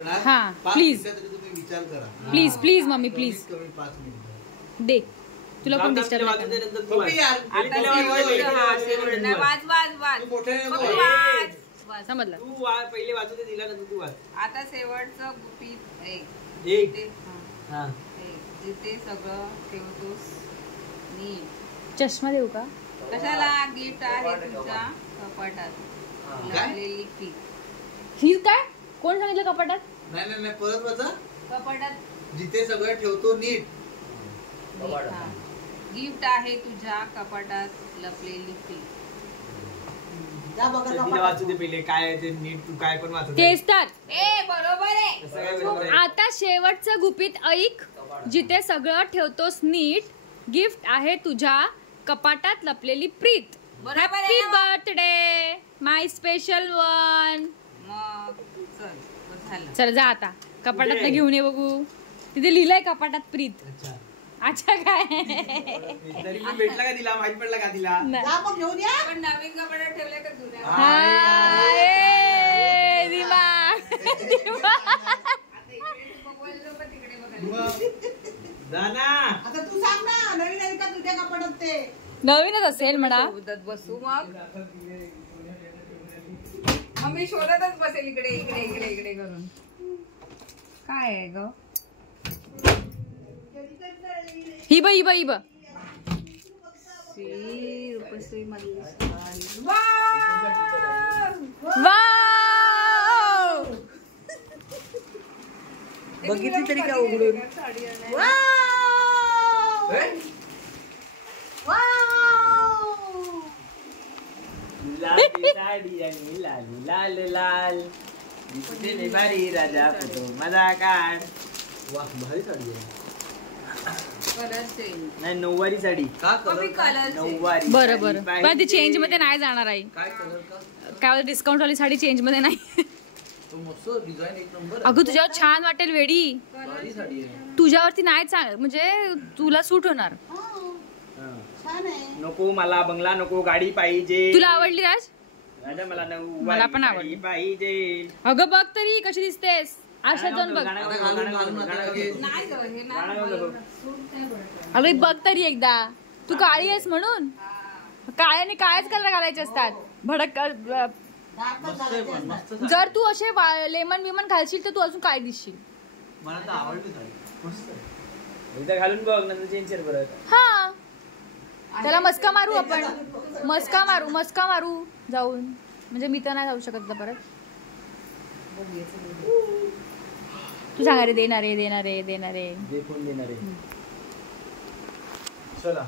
हाँ प्लीज विचार करा प्लीज प्लीज मम्मी प्लीज कमी 5 मिनिट दे तुला पण डिस्टर्ब वाज समजलं तू पहिले वाचू दे दिला नंतर तू वाच. आता शेवटचं गुपित एक. जिथे सगळं ठेवतोस नीट. चष्मा देऊ का? कशाला गिफ्ट आहे तुझ्या कपाटात लावलेली फी. ही काय कोण सांगितलं कपाटात? नाही परत वाचा. कपाटात जिथे सगळं ठेवतो नीट. गिफ्ट आहे तुझ्या कपाटात लपलेली फी. वाचू दे पहिले काय ते नीट तू काय पण वाचत तेच तर बरोबर आहे. आता शेवटचं गुपित ऐक. जिथे सगळं ठेवतोस नीट. गिफ्ट आहे तुझ्या कपाटात लपलेली प्रीत. हॅपी बर्थडे माय स्पेशल वन. मग चल चल जा आता कपाटात घेऊन ये बघू. तिथे लिहिलंय कपाटात प्रीत. अच्छा काय तरी पण भेटला का तिला माहित पडला का तिला? घेऊन या. पण नवीन कपाटात ठेवले का जुन्या? आता तू सांग ना नवीन आहे का तुझ्या कपाटात ते? नवीनच असेल म्हणा. शोधत बसू मग मी शोधतच बसेल इकडे इकडे इकडे इकडे करून. काय आहे ग? ही बघ ही बघ ही बघ. रूपश्री मधली बघितली तरी काय उघडून? साडी आणि लाल लाल लाल दिसते भारी राजा फोटो माझा काढ. वाह भारी साडी आहे. कलर चेंज नाही नऊवारी साडी. का कलर? कलर नऊवारी बरं बरं पण ती चेंज मध्ये नाही जाणार आहे. काय कलर का? काय डिस्काउंट वाली साडी चेंज मध्ये नाही. तो मस्त डिझाइन एक नंबर. अगं तुझ्यावर छान वाटेल वेडी. भारी साडी आहे. तुझ्यावरती नाही म्हणजे तुला सूट होणार. छान आहे. नको मला बंगला नको गाडी पाहिजे. तुला आवडली राज? राजा मला नऊवारी मला पण साडी आवडली. पाहिजे. अगं बघ तरी कशी दिसतेस. आरशात जाऊन बघ. आता घालून आता लगेच. नाही ग, हे ना अगं बघ तरी एकदा. तू काळी आहेस म्हणून. काळ्याने काळेच कलर घालायचे असतात. भडक मस्त आहे पण मस्त साडी. जर तू असे लेमन बिमन घालशील तर तू अजून काय दिसशील. मला तर आवडली साडी मस्त आहे. एकदा घालून बघ नंतर चेंज कर परत. हा त्याला मस्का मारू आपण. मस्का मारू जाऊन. म्हणजे मी तर नाही जाऊ शकत परत. तू सांगा रे देणार आहे जे कोण देणार आहे. चला